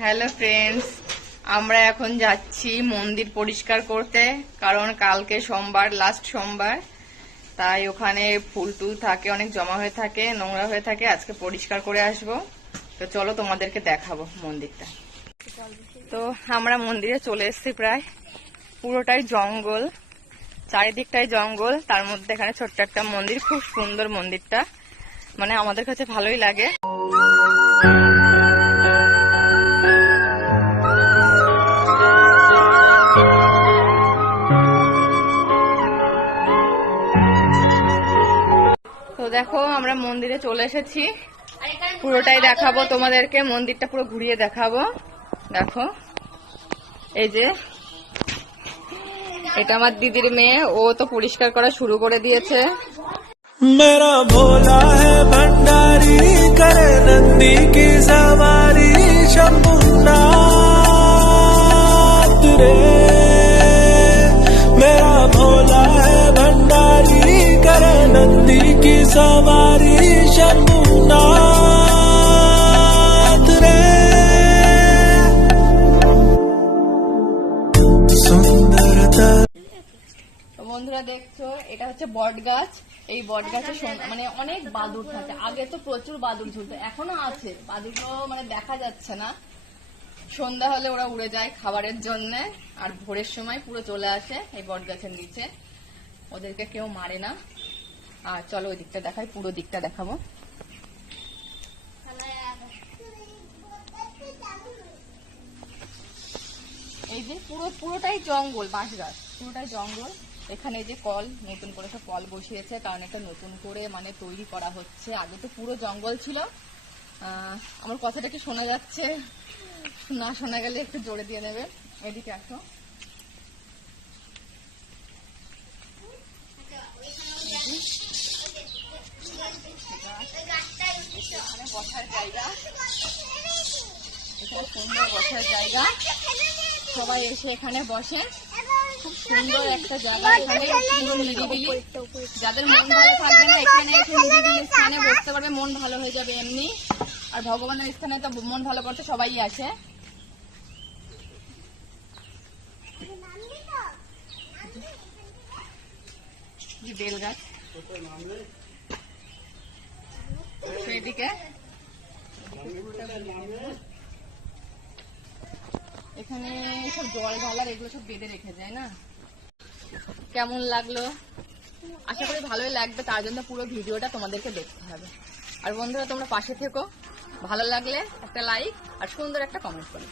Hello friends আমরা এখন যাচ্ছি মন্দির পরিষ্কার করতে, কারণ কালকে সোমবার লাস্ট সোমবার। তাই ওখানে ফুল টুল থাকে, অনেক জমা হয়ে থাকে, নোংরা হয়ে থাকে, আজকে পরিষ্কার করে আসব। তো চলো তোমাদেরকে দেখাবো মন্দিরটা। তো আমরা মন্দিরে চলে এসেছি প্রায়। পুরোটাই জঙ্গল, চারিদিকটাই জঙ্গল। তার মধ্যে এখানে ছোট্ট একটা মন্দির, খুব সুন্দর মন্দিরটা। মানে আমাদের কাছে ভালোই লাগে। দেখো, আমরা মন্দিরে চলে এসেছি। পুরোটাই দেখাবো তোমাদেরকে, মন্দিরটা পুরো ঘুরিয়ে দেখাবো। দেখো, এই যে, এটা আমার দিদির মেয়ে, ও তো পরিষ্কার করা শুরু করে দিয়েছে। মেরা ভোলা হ্যাঁ ভান্ডারি করে নন্দী বন্ধুরা দেখছ, এটা হচ্ছে বট গাছ এই বট গাছে মানে অনেক বাদুর থাকে। আগে তো প্রচুর বাদুর ঝুলতো, এখনও আছে। বাদুরগুলো মানে দেখা যাচ্ছে না। সন্ধ্যা হলে ওরা উড়ে যায় খাবারের জন্য, আর ভোরের সময় পুরো চলে আসে এই বট গাছের নিচে। ওদেরকে কেউ মারে না। আর চলো ওই দিকটা দেখাই, পুরো দিকটা দেখাবো। এই যে পুরো, পুরোটাই জঙ্গল বাঁশ গাছ পুরোটাই জঙ্গল। এখানে যে কল, নতুন করে সব কল বসিয়েছে, কারণ এটা নতুন করে মানে তৈরি করা হচ্ছে। আগে তো পুরো জঙ্গল ছিল। আমার কথাটা কি শোনা যাচ্ছে? না শোনা গেলে একটু জোরে দিয়ে নেবে। এদিকে আসো। এখানে বসার জায়গা এখানে সুন্দর বসার জায়গা সবাই এসে এখানে বসে। খুব সুন্দর একটা জায়গা এখানে। নিরিবিলি যাদের মন ভালো থাকবে না এখানে এসে নিরিবিলি স্থানে বসতে পারবে মন ভালো হয়ে যাবে এমনি। আর ভগবানের স্থানে তো মন ভালো করতে সবাই আসে। এই বেল গাছ। সেদিকে এখানে সব জল ঢালার এগুলো সব বেঁধে রেখে যায়, না? কেমন লাগল? আশা করি ভালোই লাগবে, তার জন্য পুরো ভিডিওটা তোমাদেরকে দেখতে হবে। আর বন্ধুরা, তোমরা পাশে থেকো। ভালো লাগলে একটা লাইক আর সুন্দর একটা কমেন্ট করে